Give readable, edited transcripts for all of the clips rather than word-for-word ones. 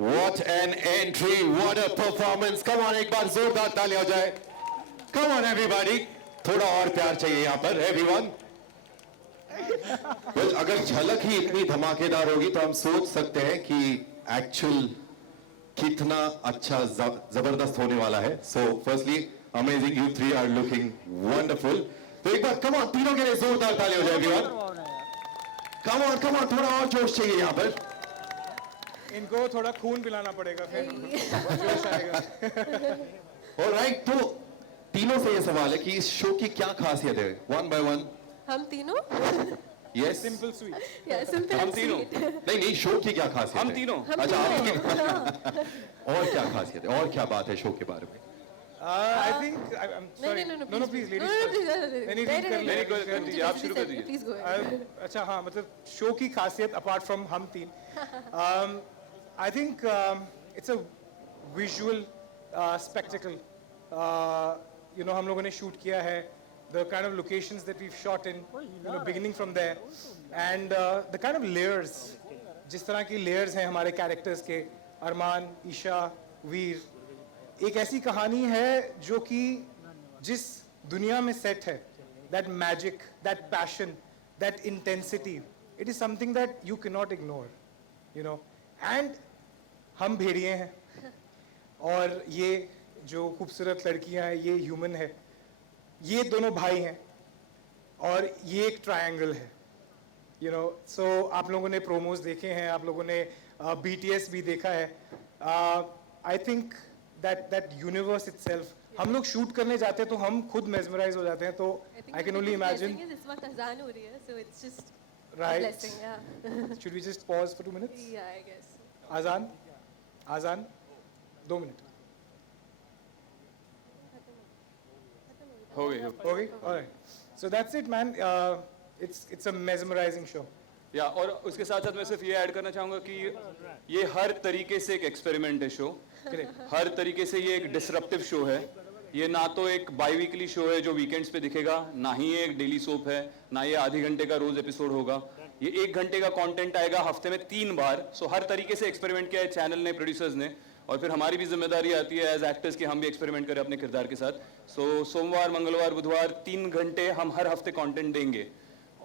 What an entry, what a performance. Come on, एक बार जोरदार ताली हो जाए. Come on everybody. थोड़ा और प्यार चाहिए यहाँ पर everyone. Well, अगर झलक ही इतनी धमाकेदार होगी तो हम सोच सकते हैं कि actual कितना अच्छा जबरदस्त होने वाला है. So firstly, amazing, you three are looking wonderful. तो एक बार come on, तीनों के लिए जोरदार ताली हो जाए everyone. Come on, थोड़ा और जोश चाहिए यहाँ पर. इनको थोड़ा खून पिलाना पड़ेगा फिर जोश आएगा. Alright, तो तीनों से ये सवाल है कि इस शो की क्या खासियत है? One by one. हम तीनों? Yes. Simple sweet. सिंपल हम तीनों. नहीं शो की क्या खासियत है? हम तीनों. अच्छा आपकी. और क्या खासियत है? और क्या बात है शो के बारे में? I think I'm sorry. No, please, ladies first. नहीं कर दीजिए, आप शुरू कर दीजिए. Please go ahead. अच्छा हाँ, मतलब शो की खासियत अपार्ट फ्रॉम हम तीन, आई think it's a visual spectacled. You know हम लोगों ने शूट किया है, the kind of locations that we've shot in, you know, beginning from there, and the kind of layers, जिस तरह की layers हैं हमारे characters के, अरमान, ईशा, वीर, एक ऐसी कहानी है जो कि जिस दुनिया में set है, that magic, that passion, that intensity, it is something that you cannot ignore, you know, and हम भेड़िए हैं और ये जो खूबसूरत लड़कियां हैं ये ह्यूमन है, ये दोनों भाई हैं और ये एक ट्रायंगल है, यू नो. सो आप लोगों ने प्रोमोज देखे हैं, आप लोगों ने BTS भी देखा है. I think that universe itself, हम लोग शूट करने जाते हैं तो हम खुद मेस्मराइज हो जाते हैं. तो आई कैन ओनली इमेजिन. इस वक्त अजान हो रही है, so it's just right. blessing, yeah. Should we just pause for 2 minutes? Yeah, I guess. आजान 2 मिनट हो गई. हो गई. Alright. So that's it man. It's a mesmerising show. Yeah और उसके साथ साथ मैं सिर्फ ये ऐड करना चाहूँगा कि ये हर तरीके से एक एक्सपेरिमेंट है शो. हर तरीके से ये एक डिसरप्टिव शो है. ये ना तो एक बाई वीकली शो है जो वीकेंड्स पे दिखेगा, ना ही ये एक डेली सोप है, ना ये आधे घंटे का रोज एपिसोड होगा. ये 1 घंटे का कंटेंट आएगा हफ्ते में 3 बार. सो हर तरीके से एक्सपेरिमेंट किया है चैनल ने, प्रोड्यूसर्स ने, और फिर हमारी भी जिम्मेदारी आती है एज एक्टर्स कि हम भी एक्सपेरिमेंट करें अपने किरदार के साथ. सो सोमवार, मंगलवार, बुधवार 3 घंटे हम हर हफ्ते कंटेंट देंगे.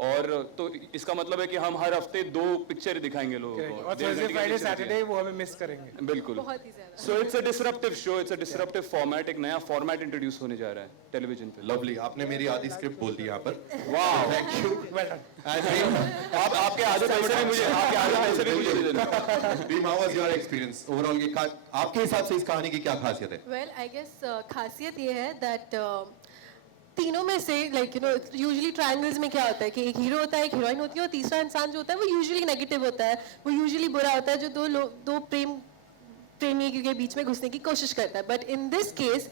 और तो इसका मतलब है कि हम हर हफ्ते 2 पिक्चर दिखाएंगे लोगों को. और थर्सडे, फ्राइडे, सैटरडे वो हमें मिस करेंगे. बिल्कुल. बहुत ही ज्यादा. So it's a disruptive show, it's a disruptive format. एक नया फॉर्मेट इंट्रोड्यूस होने जा रहा है टेलीविजन पे. लवली, आपने मेरी आधी स्क्रिप्ट बोल दी यहाँ पर. वाह, थैंक यू. Well done. आप आपके आधे पैसे भी मुझे दे देना. Team, how was your experience overall? आपके हिसाब से इस कहानी की क्या खासियत है? Well, I guess खासियत ये है that तीनों में से like you know usually triangles में क्या होता है कि एक हीरो होता है, एक हीरोइन होती है और तीसरा इंसान जो होता है वो यूजुअली नेगेटिव होता है, वो यूजुअली बुरा होता है, जो दो प्रेमी के बीच में घुसने की कोशिश करता है. But in this case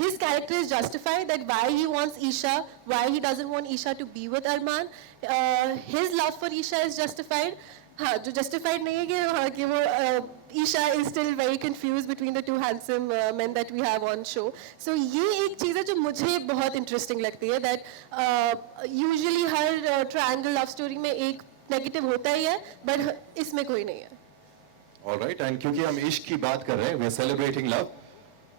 his character is justified that why he wants Isha, why he doesn't want Isha to be with Arman. His love for Isha is justified. हाँ, जो justified नहीं है कि वो Isha is still very confused between the two handsome men that we have on show. So ये एक चीज़ है जो मुझे बहुत interesting लगती है, that usually her triangle love story में एक negative होता ही है, but इसमें कोई नहीं है. All right, and क्योंकि हम इश्क की बात कर रहे हैं, we are celebrating love.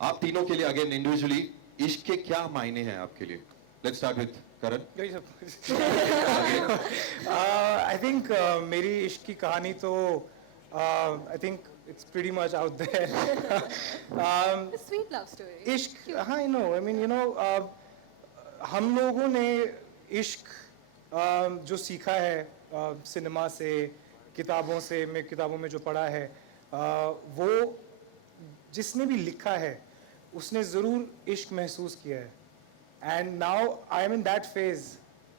आप तीनों के लिए अगेन इंडिविजुअली इश्क के क्या मायने हैं आपके लिए? Let's start with Karan. I think मेरी इश्क की कहानी तो I think it's pretty much out there. A sweet love story. इश्क, हाँ, I know, I mean you know, हम लोगों ने इश्क जो सीखा है सिनेमा से, किताबों से, मैं किताबों में जो पढ़ा है, वो जिसने भी लिखा है उसने ज़रूर इश्क महसूस किया है. And now I am in that phase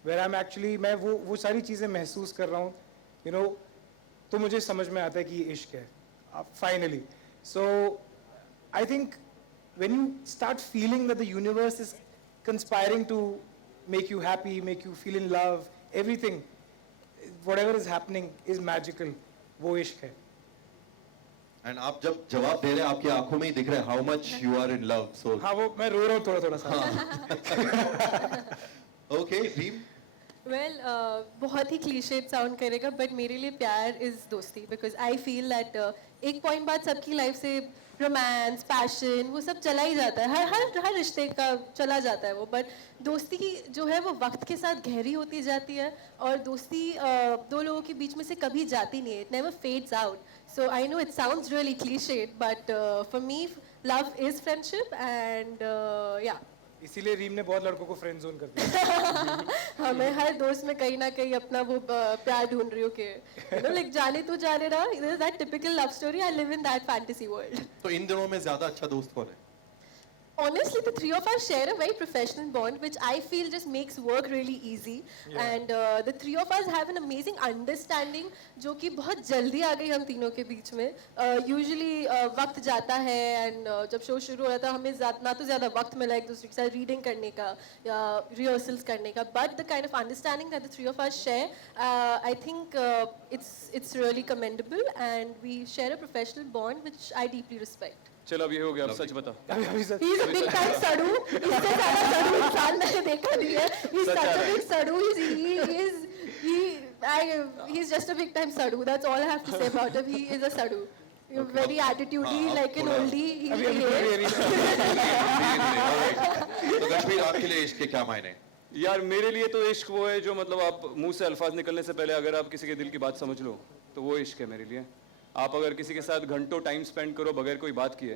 where I am actually, मैं वो सारी चीज़ें महसूस कर रहा हूँ, यू नो. तो मुझे समझ में आता है कि ये इश्क है finally. So I think when you start feeling that the universe is conspiring to make you happy, make you feel in love, everything, whatever is happening is magical, वो इश्क है. एंड आप जब जवाब दे रहे हैं आपकी आंखों में ही दिख रहा है how much you are in love. So हाँ, वो मैं रो रहा हूँ थोड़ा थोड़ा सा. Okay dream. वेल बहुत ही क्लीशेड साउंड करेगा बट मेरे लिए प्यार इज दोस्ती बिकॉज आई फील दैट एक पॉइंट बाद सबकी लाइफ से रोमांस पैशन वो सब चला ही जाता है हर रिश्ते का चला जाता है वो बट दोस्ती की जो है वो वक्त के साथ गहरी होती जाती है और दोस्ती दो लोगों के बीच में से कभी जाती नहीं है it never fades out so I know it sounds really clichéd but for me love is friendship and या इसीलिए रीम ने बहुत लड़कों को फ्रेंड जोन कर दिया। हाँ मैं हर दोस्त में कहीं ना कहीं अपना वो प्यार ढूंढ रही हूँ कि यू नो लाइक जाने तू जाने रहा that typical love story I live in that fantasy world तो इन दिनों में ज्यादा अच्छा दोस्त कौन है? honestly the three of us share a very professional bond which I feel just makes work really easy and the three of us have an amazing understanding जो कि बहुत जल्दी आ गई हम तीनों के बीच में usually वक्त जाता है and जब शो शुरू हो रहा था हमें ना तो ज़्यादा वक्त मिला एक दूसरे के साथ रीडिंग करने का या रिहर्सल्स करने का but the kind of understanding that the three of us share I think it's really commendable and we share a professional bond which I deeply respect. चल अब ये हो गया, अब सच बता। अभी sir He's a big time सड़ू इससे ज़्यादा सड़ू इंसान मैंने देखा नहीं है he's such a big सड़ू he's just a big time सड़ू that's all I have to say about him he is a सड़ू very attitudey like an oldie he अभी अभी तो कश्मीर आपके लिए इश्क के क्या मायने? यार मेरे लिए तो इश्क वो है जो मतलब आप मुंह से अल्फाज निकलने से पहले अगर आप किसी के दिल की बात समझ लो तो वो इश्क है मेरे लिए। आप अगर किसी के साथ घंटों टाइम स्पेंड करो बगैर कोई बात किए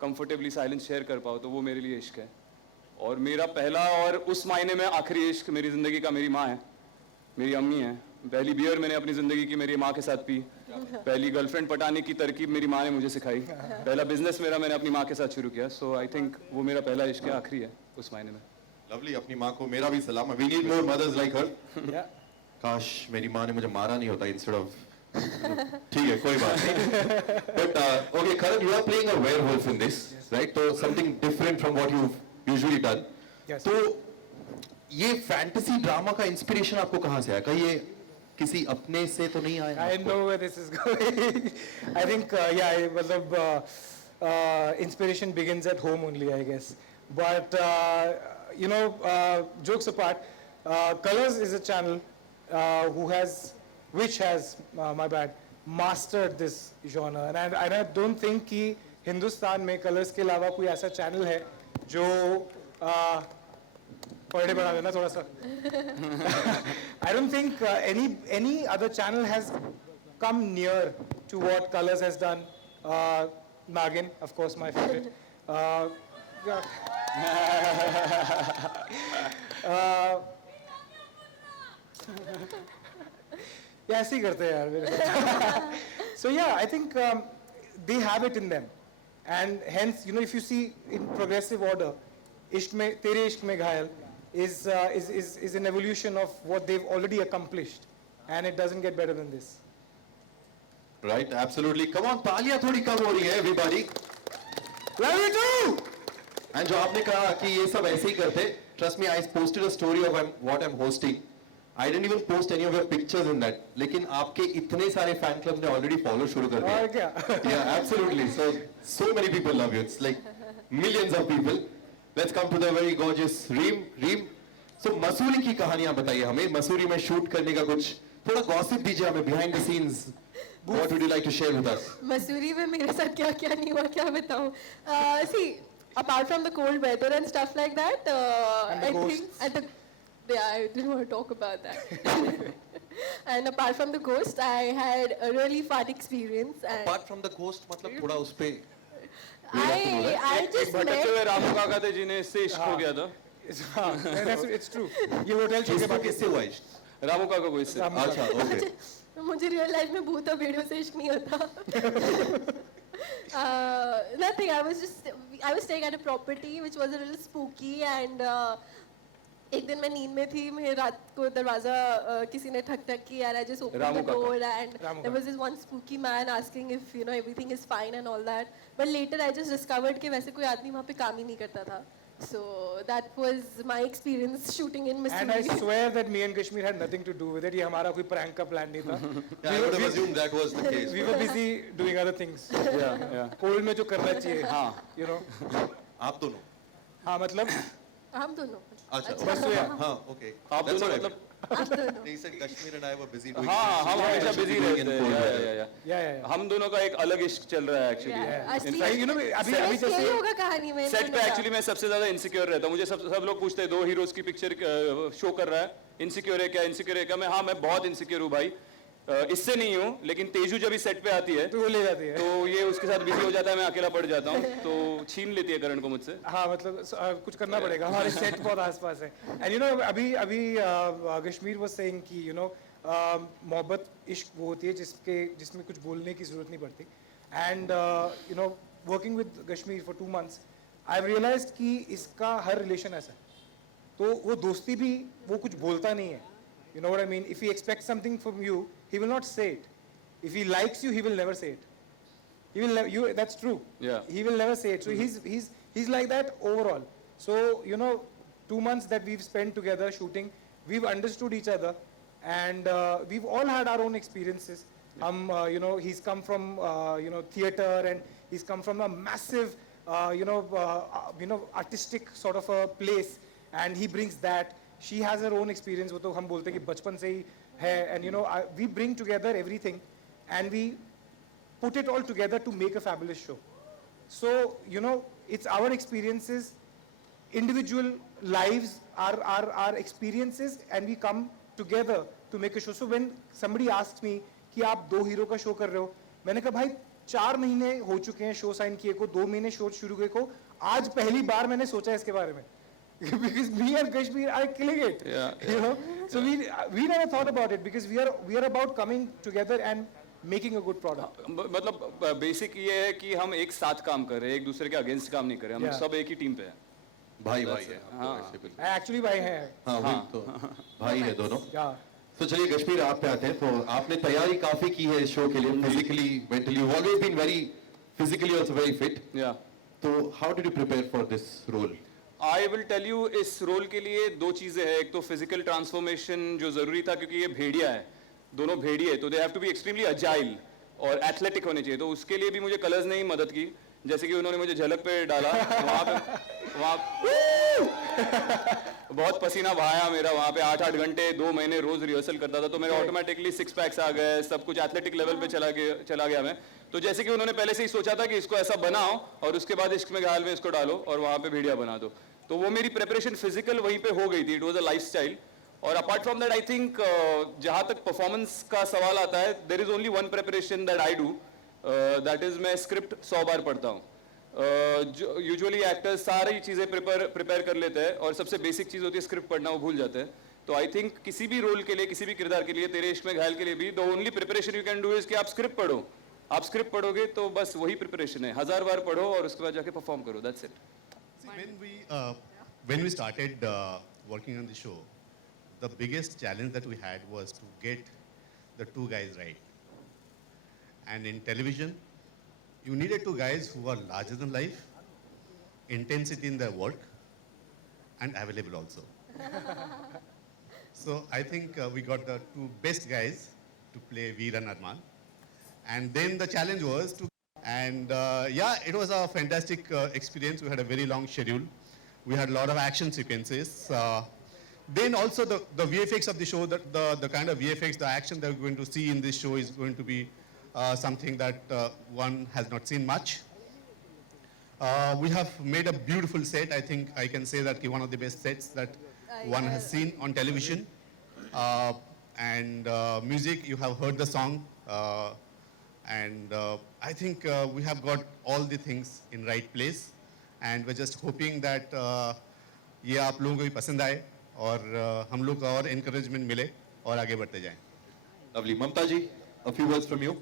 कंफर्टेबली साइलेंस शेयर कर पाओ तो वो मेरे लिए इश्क है। और मेरा पहला और उस मायने में आखिरी इश्क मेरी ज़िंदगी का मेरी माँ है, मेरी अम्मी है। पहली बियर मैंने अपनी ज़िंदगी की मेरी माँ के साथ पी, पहली गर्लफ्रेंड पटाने की तरकीब मेरी माँ ने मुझे सिखाई, पहला बिजनेस मेरा मैंने अपनी माँ के साथ शुरू किया। सो आई थिंक वो मेरा पहला इश्क है, आखिरी है उस मायने में। लवली, अपनी माँ को मेरा भी सलाम। We need more mothers like her. काश मेरी माँ ने मुझे मारा नहीं होता इंस्टेड ऑफ। ठीक है, कोई बात नहीं। But okay Karan, you are playing a werewolf in this, right? तो something different from what you usually done. Yes. तो ये फैंटेसी ड्रामा का इंस्पिरेशन आपको कहाँ से आया? कहीं ये किसी अपने से तो नहीं आया? I know where this is going. I think मतलब inspiration begins at home only, I guess. But you know, jokes apart, Colors is a channel which has my bad, mastered this genre, and I don't think कि हिंदुस्तान में Colors के अलावा कोई ऐसा channel है जो पढ़े बढ़ा देना थोड़ा सा। I don't think any other channel has come near to what Colors has done. Nagin, of course, my favorite. Yeah. Yeah, ऐसे ही करते हैं यार मेरे साथ। So yeah, I think they have it in them, and hence, you know, if you see in progressive order, इश्क में तेरे इश्क में घायल is an evolution of what they've already accomplished, and it doesn't get better than this. Right, absolutely. Come on, तालियां थोड़ी कम हो रही है, everybody. Love you too. And जो आपने कहा कि ये सब ऐसे ही करते, trust me, I posted a story of what I'm hosting. I didn't even post any of your pictures in that. लेकिन आपके इतने सारे fan club ने already follow शुरू कर दिया. और क्या? Yeah, absolutely. So many people love you. It's like millions of people. Let's come to the very gorgeous Reem. Reem, so Mussoorie की कहानियां बताइए हमें। मसूरी में शूट करने का कुछ थोड़ा गॉसिप दीजिए हमें, behind the scenes. What would you like to share with us? Mussoorie में मेरे साथ क्या क्या नहीं हुआ क्या बताऊं? See, apart from the cold weather and stuff like that, I think I didn't want to talk about that. And apart from the ghost, I had a really fun experience. And Apart from the ghost, मतलब थोड़ा उस पे I just भटकते met. हुए रामू काका थे जिन्हें इससे इश्क हो गया था। It's true. ये होटल छोड़ के किसको बाकी किससे हुआ इश्क? रामू काका को इससे। अच्छा, okay. मुझे रियल लाइफ में भूत और भेड़ों से इश्क नहीं होता। Nothing. I was staying at a property which was a little spooky and एक दिन मैं नींद में थी, मैं रात को दरवाजा किसी ने ठक ठक किया, I just opened the door and there was this one spooky man asking if you know everything is fine and all that. But later I just discovered कि वैसे कोई आदमी वहाँ पे काम ही नहीं करता था. So that was my experience shooting in And I Missouri. swear that me and Kashmir had nothing to do with it. ये हमारा कोई prank का plan नहीं था. Yeah, I would have assumed that was the case. We were busy doing other things. Yeah. Cold में जो करना चाहिए. हाँ। You know. आप दोनों? हाँ मतलब हम दोनों. अच्छा, बस तो यार. हाँ, okay. आप That's दोनों what I मतलब meant. आप दोनों He said Kashmir and I were busy doing हाँ हम हमेशा बिजी रहते हैं Yeah. हम दोनों का एक अलग इश्क चल रहा है एक्चुअली असली You know, अभी यही जैसे होगा कहानी में इन सेट पे दोनों का। एक्चुअली मैं सबसे ज्यादा इनसिक्योर रहता हूँ मुझे सब लोग पूछते हैं दो हीरोज की पिक्चर शो कर रहा है इनसिक्योर है क्या मैं बहुत इनसिक्योर हूँ भाई इससे नहीं हूँ लेकिन तेजू जब इस सेट पे आती है तो वो ले जाती है। तो ये उसके साथ बिजी हो जाता है मैं अकेला पड़ जाता हूँ तो छीन लेती है करण को मुझसे हाँ मतलब कुछ करना पड़ेगा हमारे सेट बहुत आसपास है एंड यू नो अभी अभी कश्मीर वाज सेइंग कि यू नो मोहब्बत इश्क वो होती है जिसमें कुछ बोलने की जरूरत नहीं पड़ती and you know working with Kashmir for 2 months I realised कि इसका हर रिलेशन ऐसा है तो वो दोस्ती भी वो कुछ बोलता नहीं है you know what I mean if he expects something from you he will not say it if he likes you he will never say it he will never, you that's true Yeah. he will never say it so he's like that overall so you know 2 months that we've spent together shooting we've understood each other and we've all had our own experiences you know he's come from you know theater and he's come from a massive you know artistic sort of a place and he brings that she has her own experience वो तो हम बोलते हैं कि बचपन से ही है and you know we bring together everything and we put it all together to make a fabulous show so you know it's our experiences individual lives our experiences and we come together to make a show so when somebody asks me कि आप 2 hero का show कर रहे हो मैंने कहा भाई 4 महीने हो चुके हैं शो साइन किए को 2 महीने शो शुरू हुए को आज पहली बार मैंने सोचा इसके बारे में because me and Kashmir are killing it you know so we never thought about it because we are about coming together and making a good product मतलब बेसिक ये है कि हम एक साथ काम कर रहे हैं एक दूसरे के अगेंस्ट काम नहीं कर रहे हम Yeah. सब एक ही टीम पे हैं भाई भाई है हम तो ऐसे बिल्कुल एक्चुअली भाई हैं हाँ वही तो भाई है दोनों yeah तो चलिए कश्मीर आप पे आते हैं तो आपने तैयारी काफी की है इस शो के लिए physically mentally you always been very physically also very fit या तो how did you prepare for this role I will tell you इस रोल के लिए 2 चीजें हैं एक तो फिजिकल ट्रांसफॉर्मेशन जो जरूरी था क्योंकि ये भेड़िया है दोनों भेड़िए तो they have to be extremely agile और एथलेटिक होने चाहिए तो उसके लिए भी मुझे कलर्स ने ही मदद की जैसे कि उन्होंने मुझे झलक पे डाला वहाँ बहुत पसीना बहाया मेरा वहाँ पे 8-8 घंटे 2 महीने रोज रिहर्सल करता था तो मेरा ऑटोमेटिकली 6 पैक्स आ गए सब कुछ एथलेटिक लेवल पे चला गया मैं तो जैसे कि उन्होंने पहले से ही सोचा था कि इसको ऐसा बनाओ और उसके बाद इश्क में घायल में इसको डालो और वहाँ पे भेड़िया बना दो तो वो मेरी प्रिपरेशन फिजिकल वहीं पे हो गई थी इट वाज अ लाइफस्टाइल और apart from that I think जहाँ तक परफॉर्मेंस का सवाल आता है there is only one preparation that I do that is मैं स्क्रिप्ट 100 बार पढ़ता हूँ यूजुअली एक्टर्स सारी चीज़ें प्रिपेयर कर लेते हैं और सबसे बेसिक चीज़ होती है स्क्रिप्ट पढ़ना वो भूल जाते हैं तो आई थिंक किसी भी रोल के लिए किसी भी किरदार के लिए तेरे इश्क में घायल के लिए भी the only preparation you can do is कि आप स्क्रिप्ट पढ़ो आप स्क्रिप्ट पढ़ोगे तो बस वही प्रिपरेशन है 1000 बार पढ़ो और उसके बाद जाके परफॉर्म करो that's it See, when we started working on the show, the biggest challenge that we had was to get the 2 guys right. And in television, you needed 2 guys who are larger than life, intensity in their work, and available also. So I think we got the 2 best guys to play Veer and Arman. And then the challenge was to, and yeah, it was a fantastic experience. We had a very long schedule. We had a lot of action sequences. Then also the VFX of the show, the kind of VFX, the action that we're going to see in this show is going to be something that one has not seen much. We have made a beautiful set. I think I can say that one of the best sets that one has seen on television. And music, you have heard the song. And I think we have got all the things in right place. And we're just hoping that ये आप लोगों को भी पसंद आए और हम लोग को और encouragement मिले और आगे बढ़ते जाएं. Lovely. Mamta ji, a few words from you.